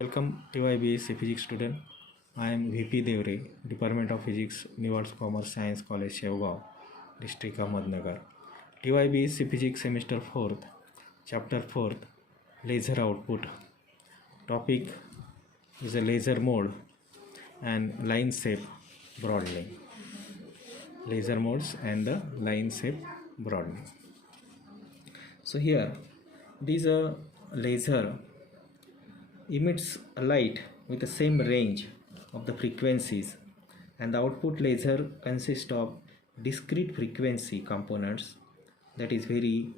Welcome TYBSc Physics student. I am VP Devre, Department of Physics, New Arts Commerce Science College, Shevgaon, District Ahmednagar. TYBSc Physics Semester 4th, Chapter 4th, Laser Output. Topic is a laser mode and line shape broadening. Laser modes and the line shape broadening. So here, this laser emits a light with the same range of the frequencies, and the output laser consists of discrete frequency components, that is very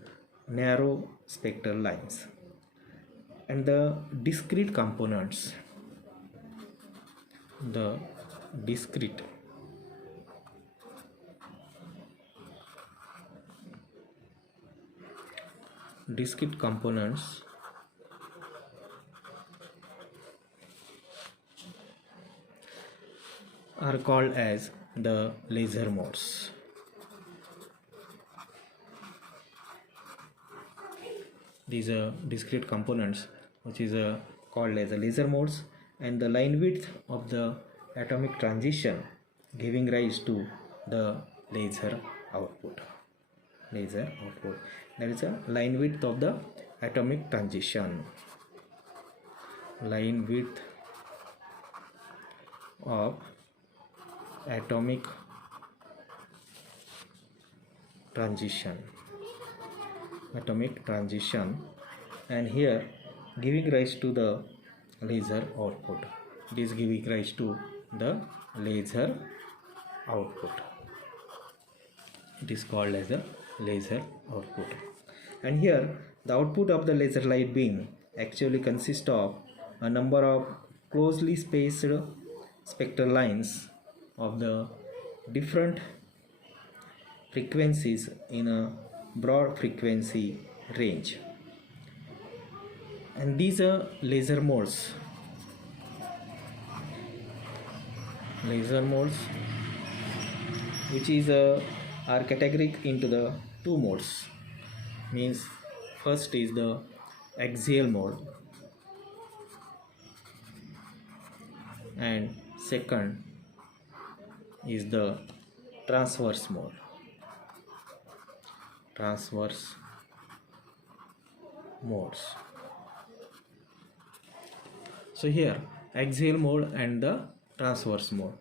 narrow spectral lines. And the discrete components, the discrete components are called as the laser modes. These are discrete components which is called as the laser modes, and the line width of the atomic transition giving rise to the laser output. That is a line width of the atomic transition. Line width of atomic transition, and here giving rise to the laser output. This giving rise to the laser output. It is called as the laser output. And here the output of the laser light beam actually consists of a number of closely spaced spectral lines of the different frequencies in a broad frequency range. And these are laser modes. Which is are categorized into the two modes. Means first is the axial mode and second is the transverse mode. Transverse modes. So here axial mode and the transverse mode.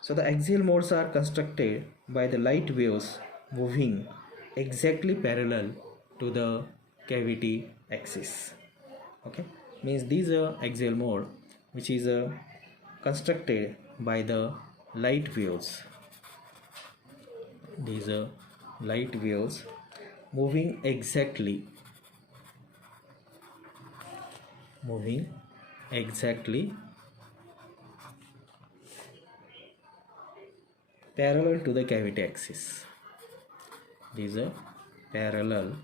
So the axial modes are constructed by the light waves moving exactly parallel to the cavity axis. Okay, means these are axial mode which is constructed by the light waves. These are light waves moving exactly parallel to the cavity axis. These are parallel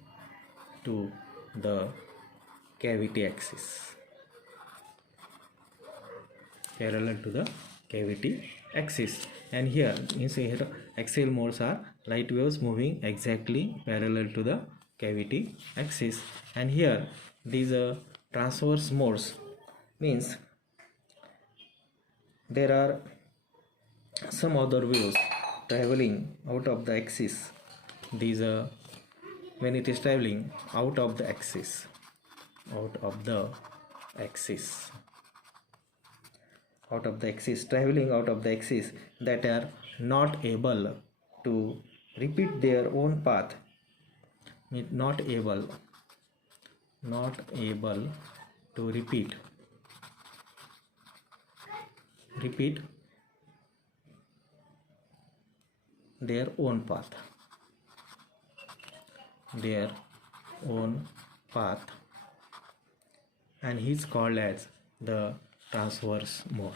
to the cavity axis. And here axial modes are light waves moving exactly parallel to the cavity axis. And here these transverse modes means there are some other waves traveling out of the axis. These are when it is traveling out of the axis that are not able to repeat their own path, not able to repeat their own path, and he is called as the transverse mode.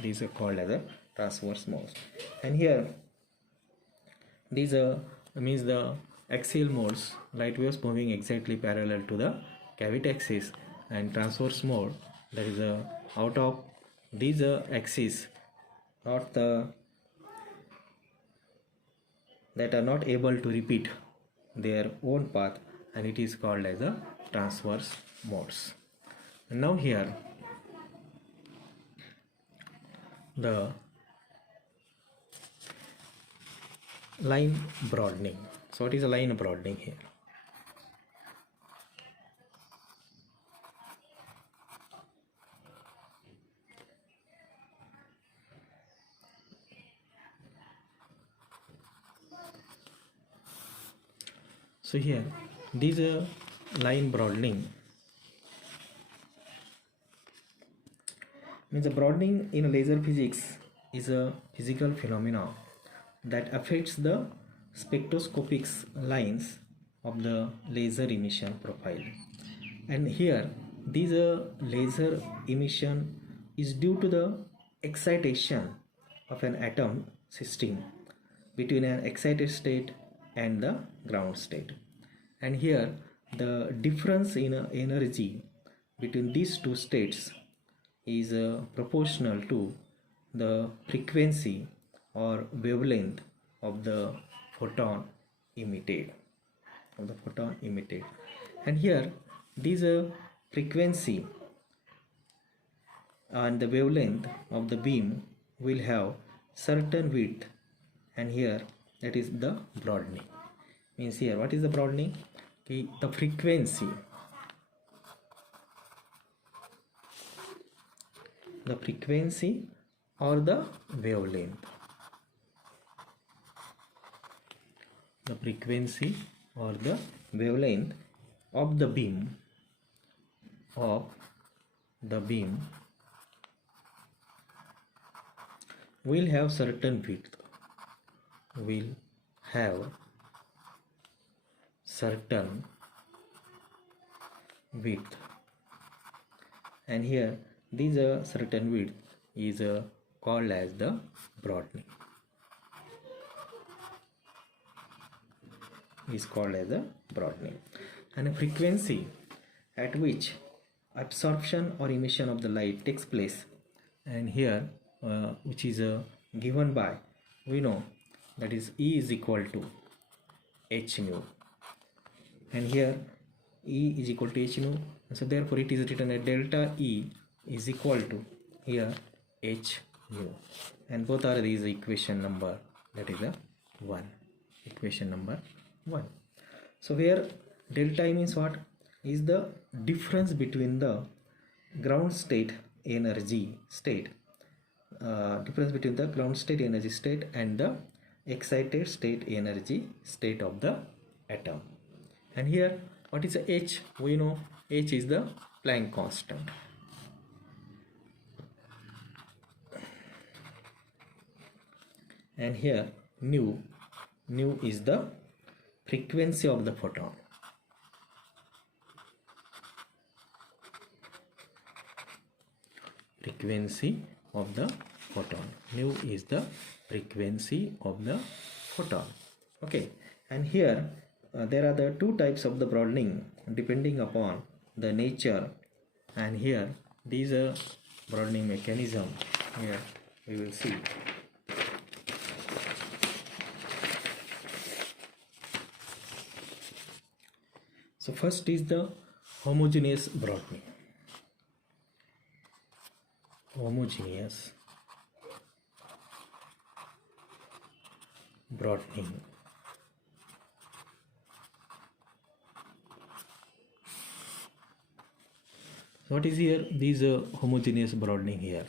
These are called as a transverse modes. And here these means the axial modes, light waves moving exactly parallel to the cavity axis, and transverse mode, that is out of these axis, that are not able to repeat their own path, and it is called as a transverse modes. And now here the line broadening. So what is a line broadening here? So here this line broadening means the broadening in laser physics is a physical phenomenon that affects the spectroscopic lines of the laser emission profile. And here this laser emission is due to the excitation of an atom system between an excited state and the ground state. And here the difference in energy between these two states is proportional to the frequency or wavelength of the photon emitted. And here this frequency and the wavelength of the beam will have certain width, and here that is the broadening. Means here what is the broadening? The frequency or the wavelength. The frequency or the wavelength of the beam will have certain width. And here this certain width is called as the broadening. And a frequency at which absorption or emission of the light takes place, and here which is given by, we know that is E is equal to h nu, and here E is equal to h nu, so therefore it is written as delta E is equal to here h nu, and both are these equation number, that is equation number 1. So where delta E means what? Is the difference between the ground state energy state, difference between the ground state energy state and the excited state energy state of the atom. And here what is the h? We know h is the Planck constant. And here nu is the frequency of the photon. Nu is the frequency of the photon. Okay, and here there are the two types of the broadening depending upon the nature, and here these broadening mechanism here we will see. So first is the homogeneous broadening. So what is here? These homogeneous broadening here.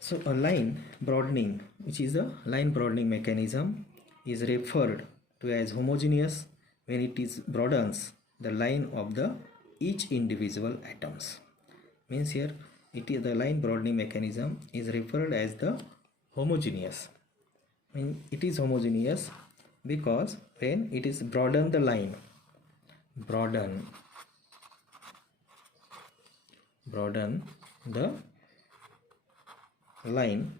So a line broadening, which is the line broadening mechanism, is referred to as homogeneous when it is broadens the line of the each individual atoms. Means here it is the line broadening mechanism is referred as the homogeneous. I mean it is homogeneous because when it is broaden the line, broaden the line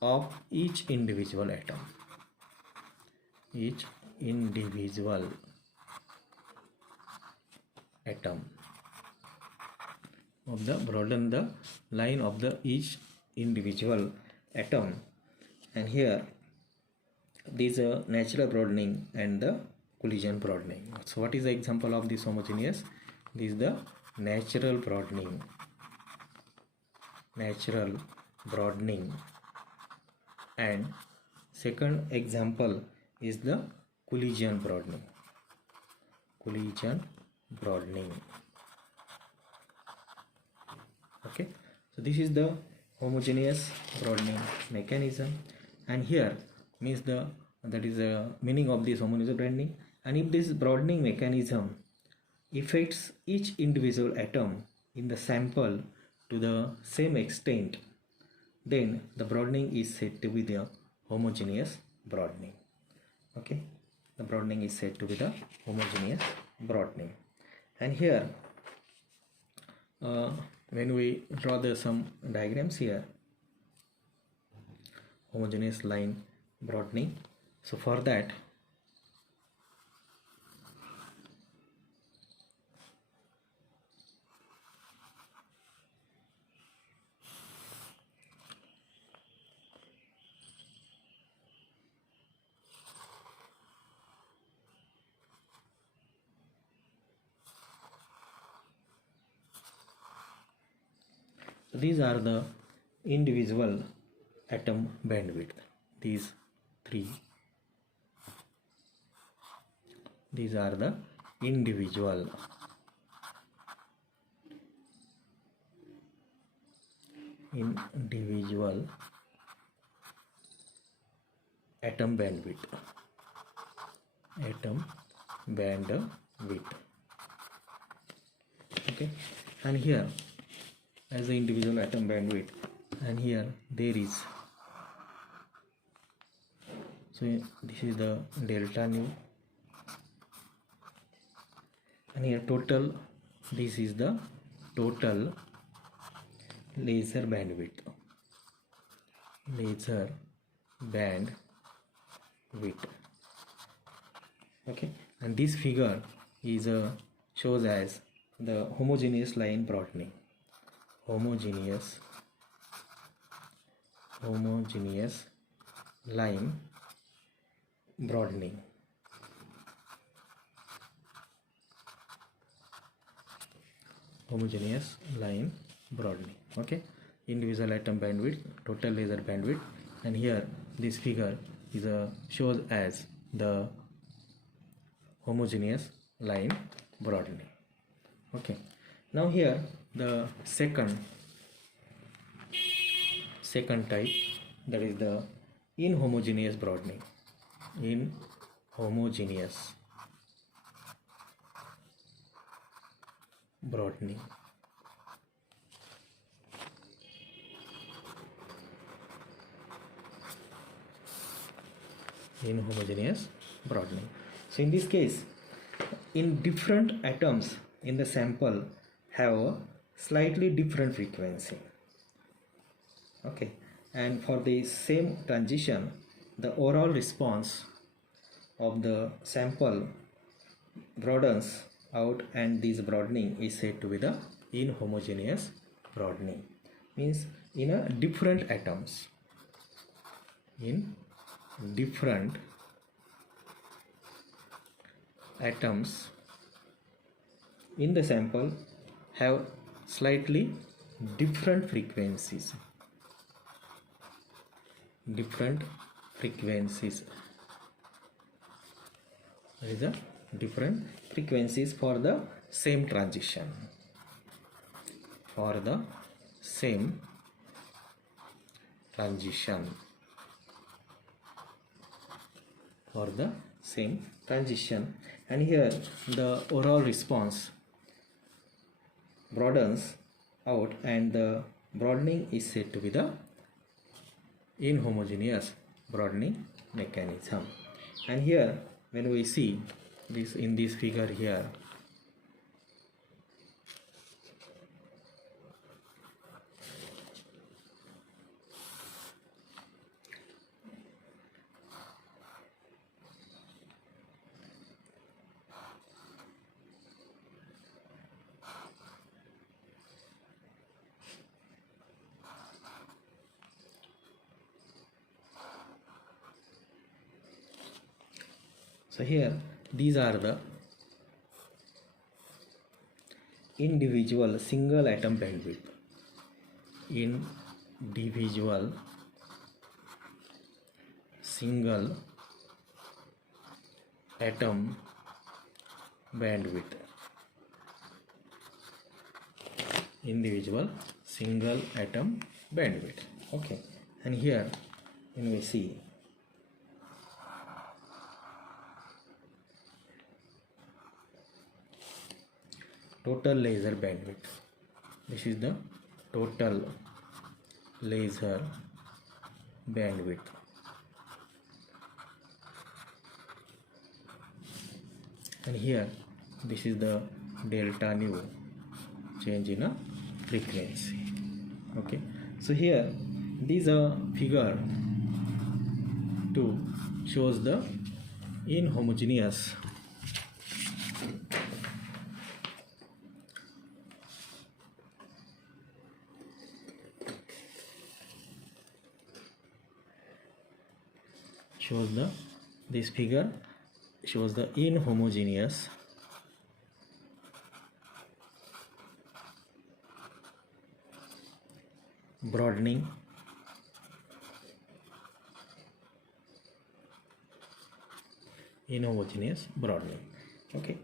of each individual atom, of the broaden the line of the each individual atom, and here these are natural broadening and the collision broadening. So what is the example of this homogeneous? This is the natural broadening, and second example is the collision broadening. Okay, so this is the homogeneous broadening mechanism, and here means that is the meaning of this homogeneous broadening. And if this broadening mechanism affects each individual atom in the sample to the same extent, then the broadening is said to be the homogeneous broadening. Okay, the broadening is said to be the homogeneous broadening. And here when we draw some diagrams here, homogeneous line broadening. So for that, these are the individual atom bandwidth. These are the individual atom bandwidth. Okay, and here as the individual atom bandwidth, and here there is, so this is the delta nu, and here total, this is the total laser bandwidth. Okay, and this figure is shows as the homogeneous line broadening. Homogeneous line broadening. Homogeneous line broadening. Okay, individual atom bandwidth, total laser bandwidth, and here this figure is shows as the homogeneous line broadening. Okay, now here the second type, that is the inhomogeneous broadening. Inhomogeneous broadening. Inhomogeneous broadening. So in this case, in different atoms in the sample have a slightly different frequency. Okay, and for the same transition, the overall response of the sample broadens out, and this broadening is said to be the inhomogeneous broadening. Means in a different atoms, in different atoms in the sample have slightly different frequencies. There is a different frequencies for the same transition. And here the overall response broadens out, and the broadening is said to be the inhomogeneous broadening mechanism. And here when we see this in this figure here, So here these are the individual single atom bandwidth. Individual single atom bandwidth. Individual single atom bandwidth. Okay, and here when we see total laser bandwidth, this is the total laser bandwidth. And here this is the delta nu, change in a frequency. Okay, so here these are figure 2 shows the inhomogeneous this figure shows the inhomogeneous broadening Okay,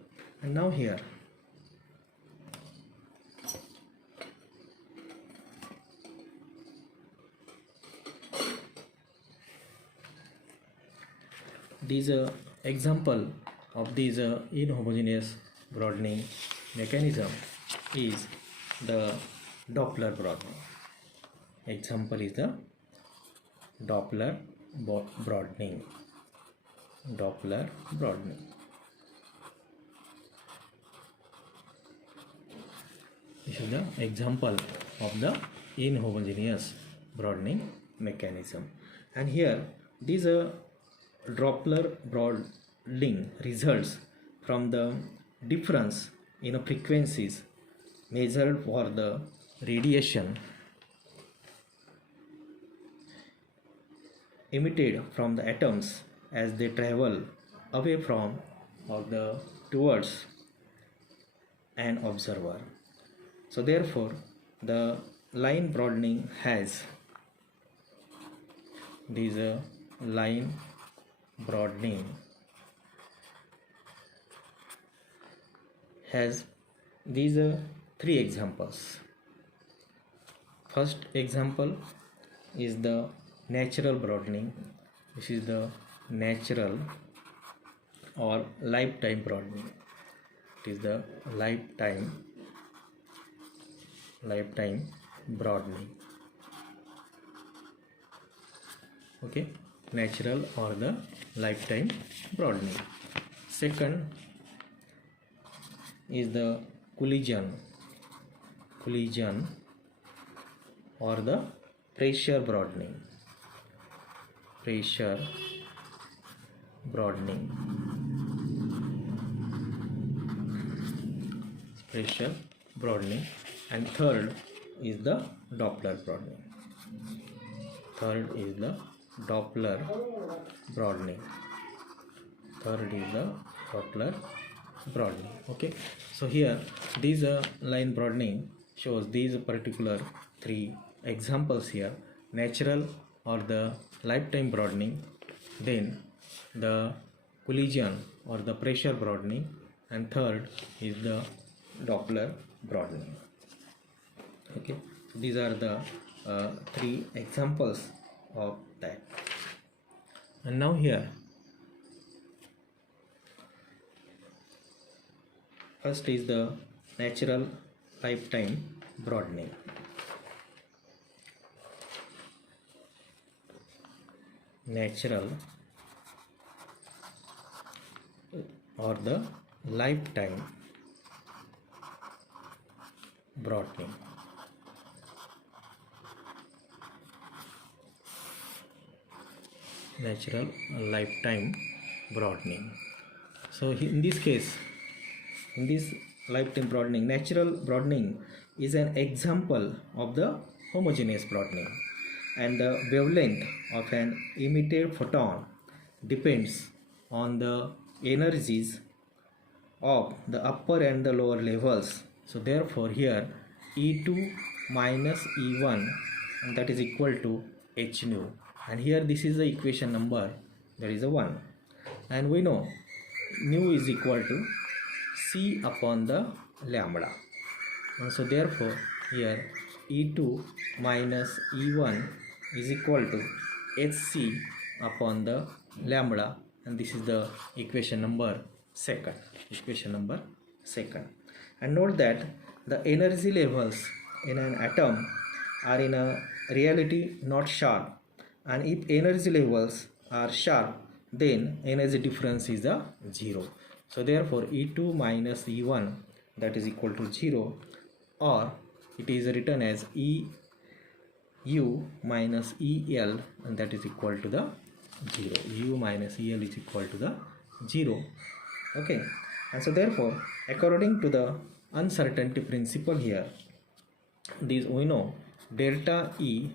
and now here these example of these inhomogeneous broadening mechanism is the Doppler broadening. Example is the Doppler broadening. This is the example of the inhomogeneous broadening mechanism. And here these Doppler broadening results from the difference in frequencies measured for the radiation emitted from the atoms as they travel away from or towards an observer. So therefore the line broadening has line broadening has these 3 examples. First example is the natural broadening. This is the natural or lifetime broadening. It is the lifetime broadening. Okay, natural or the lifetime broadening. Second is the collision or the pressure broadening. And third is the Doppler broadening. Okay, so here these line broadening shows these particular 3 examples here: natural or the lifetime broadening, then the collision or the pressure broadening, and third is the Doppler broadening. Okay, so these are the 3 examples of that. And now here first is the natural lifetime broadening. Natural or the lifetime broadening. Natural lifetime broadening. So in this case, in this lifetime broadening, natural broadening is an example of the homogeneous broadening, and the wavelength of an emitted photon depends on the energies of the upper and the lower levels. So therefore here E2 minus E1, and that is equal to h nu, and here this is the equation number, that is a 1, and we know nu is equal to c upon the lambda, and so therefore here E2 minus E1 is equal to hc upon the lambda, and this is the equation number second. And note that the energy levels in an atom are in a reality not sharp, and if energy levels are sharp, then energy difference is a 0. So therefore E2 minus E1, that is equal to 0, or it is written as EU minus EL, and that is equal to the 0. U minus EL is equal to the 0. Okay, and so therefore according to the uncertainty principle here, this we know delta E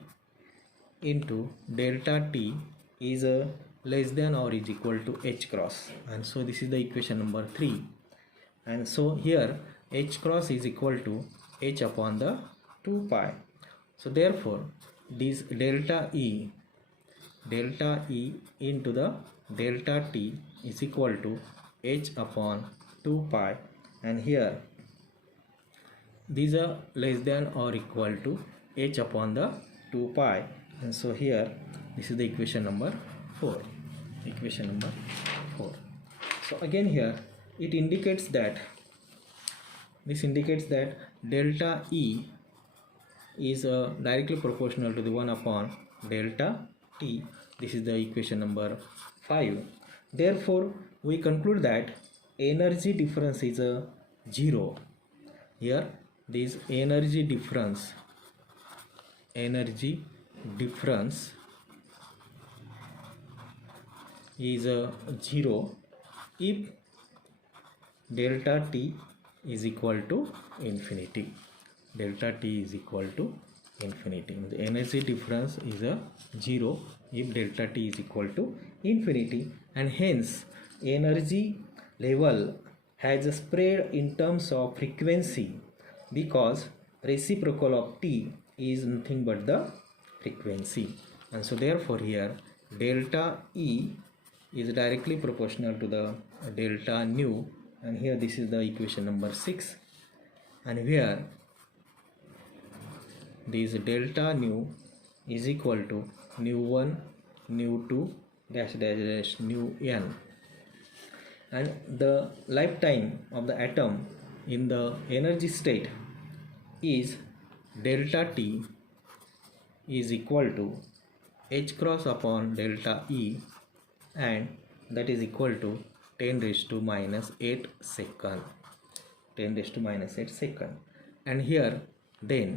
into delta T is less than or is equal to h cross, and so this is the equation number 3, and so here h cross is equal to h upon the 2 pi. So therefore this delta E into the delta T is equal to h upon 2 pi, and here these are less than or equal to h upon the 2 pi, and so here this is the equation number 4. So again here it indicates that delta E is directly proportional to the 1 upon delta T. This is the equation number 5. Therefore we conclude that energy difference is a 0. Here this energy difference is a 0 if delta T is equal to infinity. The energy difference is a 0 if delta T is equal to infinity, and hence energy level has a spread in terms of frequency, because reciprocal of T is nothing but the frequency, and so therefore here delta E is directly proportional to the delta nu, and here this is the equation number 6, and where this delta nu is equal to nu1 nu2 dash dash dash nu n, and the lifetime of the atom in the energy state is delta T is equal to h cross upon delta E, and that is equal to 10 raised to minus 8 second. And here then